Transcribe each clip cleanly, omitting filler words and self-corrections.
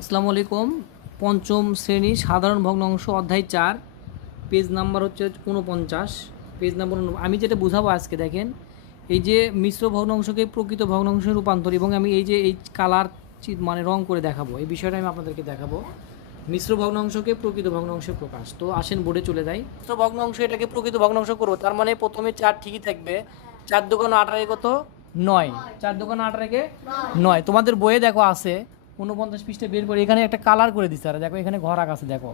আসসালামু আলাইকুম। পঞ্চম শ্রেণী সাধারণ ভগ্নাংশ অধ্যায় 4, পেজ নাম্বার হচ্ছে 49, পেজ নাম্বার আমি যেটা বুঝাবো আজকে দেখেন, এই যে মিশ্র ভগ্নাংশকে প্রকৃত ভগ্নাংশে রূপান্তর, এবং আমি এই যে এই কালার মানে রং করে দেখাবো, এই বিষয়টা আমি আপনাদেরকে দেখাবো। মিশ্র ভগ্নাংশকে প্রকৃত ভগ্নাংশে প্রকাশ। তো আসেন বোর্ডে চলে যাই। মিশ্র ভগ্নাংশ এটাকে প্রকৃত ভগ্নাংশ করবো, তার মানে প্রথমে 4 ঠিকই থাকবে। 4 দোকান 18 কত? 9। 4 দোকান 18 9। তোমাদের বইয়ে দেখো আছে 49 পৃষ্ঠা বের করে এখানে একটা কালার করে দিচ্ছে। আর দেখো এখানে ঘর আঁকা আছে, দেখো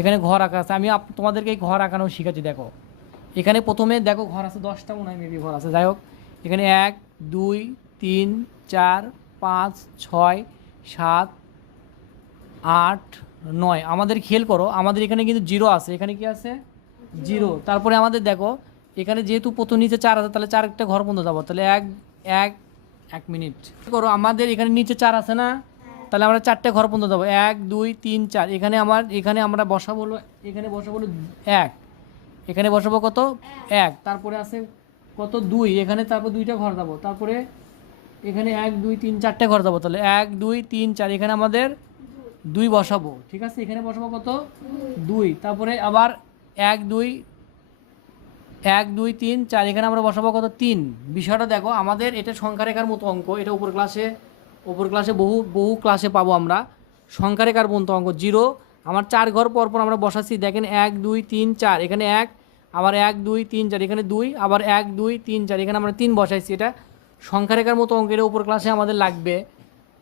এখানে ঘর আঁকা আছে। আমি তোমাদেরকে এই ঘর আঁকানো শিখাচ্ছি। দেখো এখানে প্রথমে দেখো ঘর আছে 10টা মনে হয় মেবি ঘর আছে। যাই হোক, এখানে 1 2 3 4 5 6 7 8 9। আমাদের খেয়াল করো, আমাদের এখানে কিন্তু 0 আছে। এখানে কি আছে? 0। তারপরে আমাদের দেখো এখানে যেহেতু প্রথম নিচে 4 আছে, তাহলে 4 একটা ঘর পর্যন্ত যাবো। তাহলে 1 মিনিট করো, আমাদের এখানে নিচে 4 আছে না, তাহলে আমরা 4টে ঘর পর্যন্ত যাবো। 1 2 3 4। এখানে আমরা বসাবো, এখানে বসাবো 1, এখানে বসাবো কত? 1। তারপরে আছে কত? 2। এখানে তারপর 2টা ঘর যাবো। তারপরে এখানে 1 2 3 4টে ঘর যাবো। তাহলে 1 2 3 4। এখানে আমাদের 2 বসাবো, ঠিক আছে। এখানে বসাবো কত? 2। তারপরে আবার 1 2 1 2 3 4। এখানে আমরা বসাবো কত? 3। বিষয়টা দেখো, আমাদের এটা সংখ্যা রেখার মতো অঙ্ক। এটা উপর ক্লাসে বহু ক্লাসে পাবো আমরা। সংখ্যা রেখার মতো অঙ্ক। 0 আমার 4 ঘর পর পর আমরা বসাচ্ছি। দেখেন 1 2 3 4। এখানে 1, আবার 1 2 3 4। এখানে 2, আবার 1 2 3 4। এখানে আমরা 3 বসাইছি। এটা সংখ্যা রেখার মতো অঙ্ক। এটা উপর ক্লাসে আমাদের লাগবে।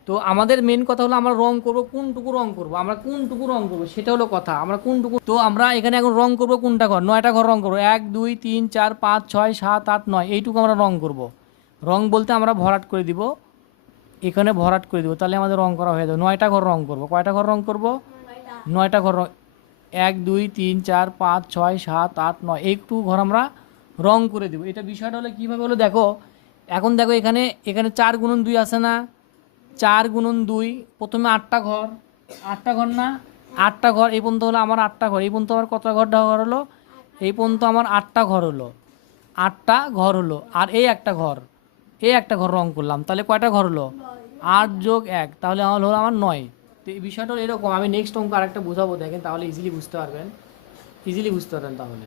তো আমাদের মেন কথা হলো আমরা রং করব, কোনটুকু রং করব, আমরা কোনটুকু রং করব সেটা হলো কথা। আমরা কোনটুকু, তো আমরা এখানে এখন রং করব কোনটা ঘর? 9টা ঘর রং করব। 1 2 3 4 5 6 7 8 9, এইটুকু আমরা রং করব। রং বলতে আমরা ভরাট করে দিব, এখানে ভরাট করে দিব, তাহলে আমাদের রং করা হয়ে যাবে। 9টা ঘর রং করব। কয়টা ঘর রং করব? 9টা ঘর। 1 2 3 4 5 6 7 8 9, এইটুকু ঘর আমরা রং করে দিব। এটা বিষয়টা হলো কীভাবে হলো দেখো, এখন দেখো এখানে 4 গুণন 2 আছে না, 4 গুণন 2, প্রথমে 8টা ঘর। 8টা ঘর না, 8টা ঘর। এই পর্যন্ত হলো আমার 8টা ঘর। এই পর্যন্ত আমার কত ঘর হলো? এই পর্যন্ত আমার 8টা ঘর হলো। 8টা ঘর হলো। আর এই একটা ঘর, এই একটা ঘর রং করলাম, তাহলে কয়টা ঘর হলো? 8 যোগ 1, তাহলে হলো আমার 9। তো এই বিষয়টা এরকম। আমি নেক্সট অঙ্ক আরেকটা বোঝাবো, দেখেন তাহলে ইজিলি বুঝতে পারবেন তাহলে।